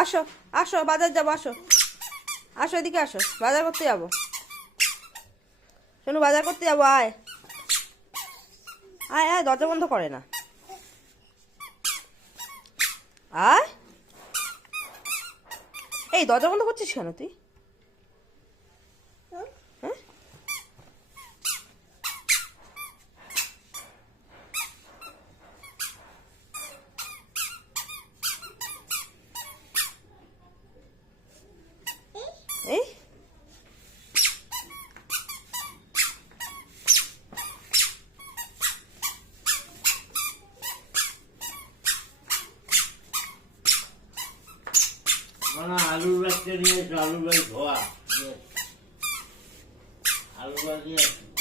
আসো আসো, বাজার যাবো, আসো আসো, এদিকে আসো, বাজার করতে যাবো। শোনো, বাজার করতে যাবো, আয় আয় আয়, দরজা বন্ধ করে না, আয়। এই দরজা বন্ধ করছিস কেন তুই? হ্যাঁ, এই আলুর ব্যাগটা নিয়ে এসো, আলুর ব্যাগ ধোয়া, আলুর ব্যাগ নিয়ে আসো।